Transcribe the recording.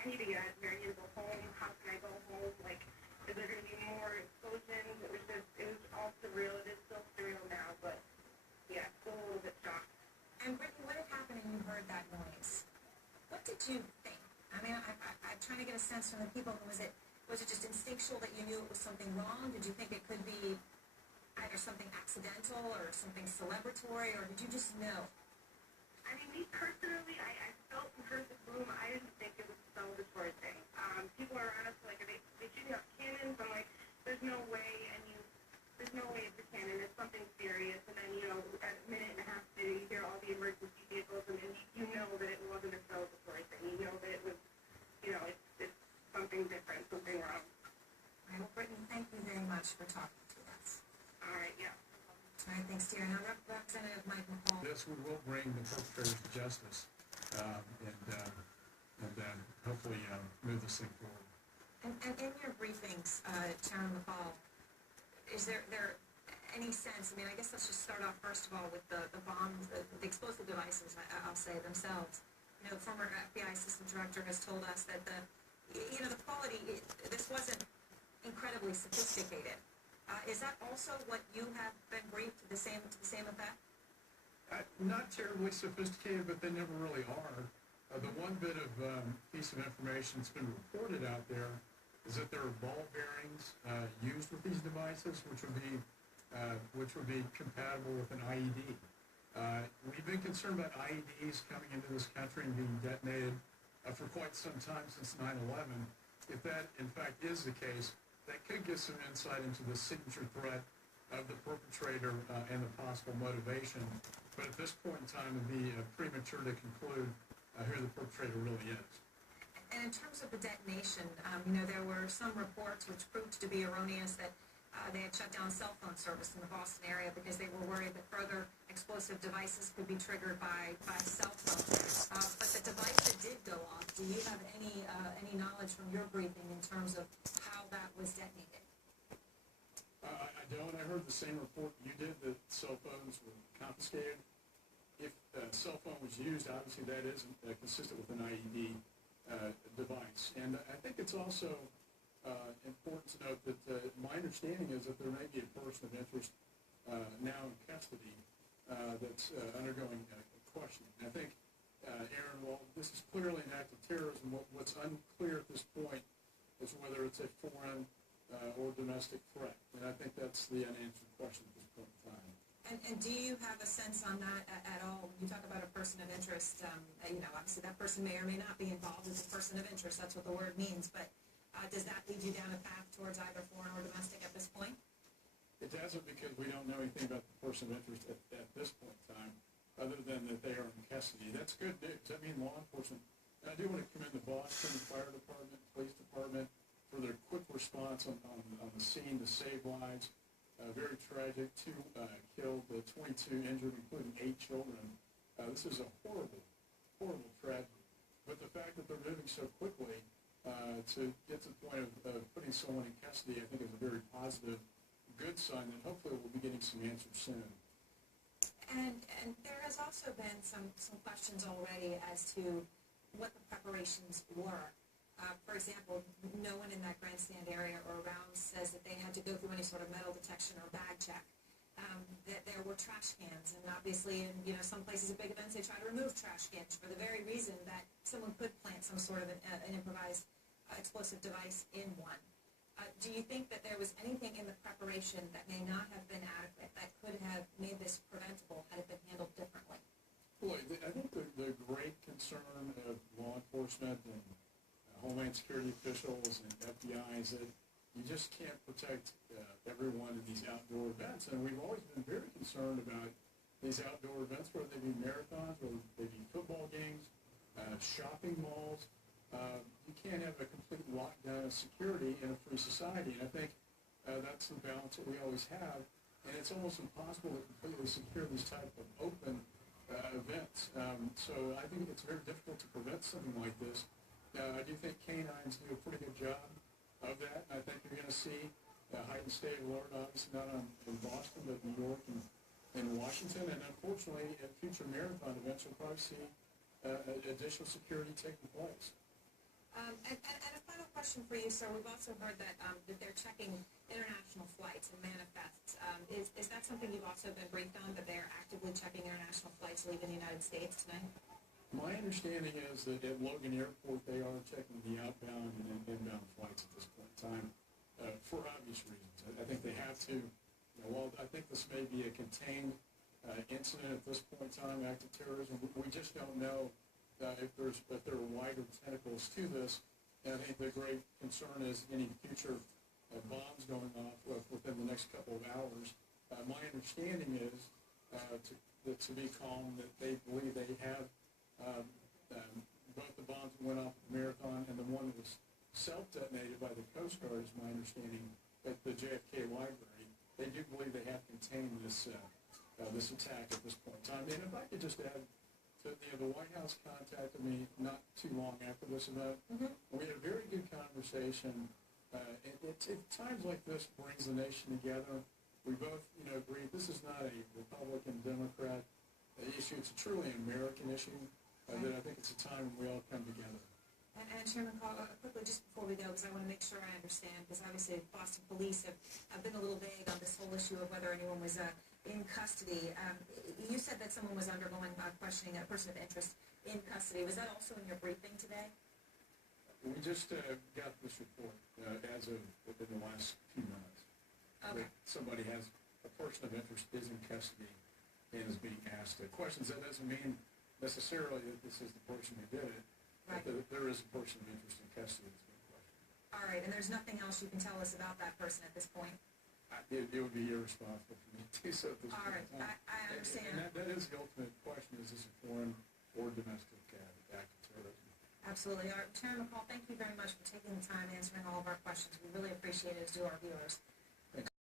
I need to get out of here. I need to go home. How can I go home? Like, is there going to be more explosions? It was all surreal. It is still surreal now, but yeah, still a little bit shocked. And Brittany, what had happened and you heard that noise? What did you think? I mean, I'm trying to get a sense from the people. Was it just instinctual that you knew it was something wrong? Did you think it could be either something accidental or something celebratory, or did you just know? I mean, me personally, I felt and heard the boom. I didn't think it was a celebratory thing. People around us were like, are they shooting off cannons? I'm like, there's no way, there's no way it's a cannon. It's something serious. And then, at a minute and a half later, you hear all the emergency vehicles, and then you know that it wasn't a celebratory thing. You know that it was, it's something different, something wrong. All right, well, Brittany, thank you very much for talking to us. All right, yeah. All right, thanks, dear. Now, Representative Mike McCall. Yes, we will bring the perpetrators to justice, and hopefully move this thing forward. And in your briefings, Chairman McCall, is there any sense, I mean, I guess let's just start off first of all with the bombs, the explosive devices, I'll say, themselves. Former FBI Assistant Director has told us that the quality, this wasn't incredibly sophisticated. Is that also what you have been briefed to the same effect? Not terribly sophisticated, but they never really are. The one bit of piece of information that's been reported out there is that there are ball bearings used with these devices, which would be compatible with an IED. We've been concerned about IEDs coming into this country and being detonated for quite some time, since 9/11. If that, in fact, is the case, that could give some insight into the signature threat of the perpetrator and the possible motivation. But at this point in time, it would be premature to conclude who the perpetrator really is. And in terms of the detonation, there were some reports which proved to be erroneous that they had shut down cell phone service in the Boston area because they were worried that further explosive devices could be triggered by cell phones. But the device that did go off, do you have any knowledge from your briefing in terms of how that was detonated? I don't. I heard the same report you did, that cell phones were confiscated. If a cell phone was used, obviously that isn't consistent with an IED device. And I think it's also important to note that my understanding is that there may be a person of interest now in custody that's undergoing questioning. I think, Aaron, while this is clearly an act of terrorism, what's unclear at this point is whether it's a foreign or domestic threat. And I think that's the unanswered question at this point in time. And do you have a sense on that at all? When you talk about a person of interest, obviously that person may or may not be involved as a person of interest. That's what the word means. But does that lead you down a path towards either foreign or domestic at this point? It doesn't, because we don't know anything about the person of interest at this point in time, other than that they are in custody. That's good news. I mean, law enforcement. And I do want to commend the Boston Fire Department, Police Department, for their quick response on the scene to save lives. Very tragic. 2 killed, 22 injured, including 8 children. This is a horrible, horrible tragedy. But the fact that they're moving so quickly to get to the point of putting someone in custody, I think is a very positive, good sign that hopefully we'll be getting some answers soon. And there has also been some questions already as to what the preparations were. For example, no one in that grandstand area or around says that they had to go through any sort of metal detection or bag check. That there were trash cans, and obviously in some places at big events they try to remove trash cans for the very reason that someone could plant some sort of an improvised explosive device in one. Do you think that there was anything in the preparation that may not have been adequate that could have made this preventable had it been handled differently? Well, I think the great concern of law enforcement and Homeland Security officials and FBI is that you just can't protect everyone in these outdoor events. And we've always been very concerned about these outdoor events, whether they be marathons, whether they be football games, shopping malls. You can't have a complete lockdown of security in a free society. And I think that's the balance that we always have. And it's almost impossible to completely secure these type of open events. So I think it's very difficult to prevent something like this. I do think canines do a pretty good job of that. I think you're going to see a heightened state of alert, obviously not in Boston, but New York and Washington. And unfortunately, at future marathon events, you'll probably see additional security taking place. question for you, sir. We've also heard that they're checking international flights and manifests. Is that something you've also been briefed on, that they're actively checking international flights leaving the United States tonight? My understanding is that at Logan Airport, they are checking the outbound and inbound flights at this point in time, for obvious reasons. I think they have to. While I think this may be a contained incident at this point in time, act of terrorism, we just don't know if there are wider tentacles to this. And I think the great concern is any future bombs going off within the next couple of hours. My understanding is, to be calm, that they believe they have both the bombs that went off at the Marathon and the one that was self-detonated by the Coast Guard, is my understanding, at the JFK Library. They do believe they have contained this attack at this point in time. And if I could just add, the White House contacted me not too long after this event. Mm-hmm. We had a very good conversation. At times like this brings the nation together. We both, agree this is not a Republican, Democrat issue. It's a truly American issue. That I think it's a time when we all come together. And Chairman Call, quickly, just before we go, because I want to make sure I understand, because obviously Boston Police have been a little vague on this whole issue of whether anyone was in custody. You said that someone was undergoing questioning, a person of interest in custody. Was that also in your briefing today? We just got this report as of within the last few minutes. Okay. That a person of interest is in custody and is being asked questions. That doesn't mean necessarily that this is the person who did it. Right. But there is a person of interest in custody that's being questioned. All right, and there's nothing else you can tell us about that person at this point? It would be irresponsible for me to do so at this All point right, in time. I understand. And that is the ultimate question: is this a foreign or domestic act of terrorism? Absolutely. Chairman McCall, thank you very much for taking the time answering all of our questions. We really appreciate it, as do our viewers.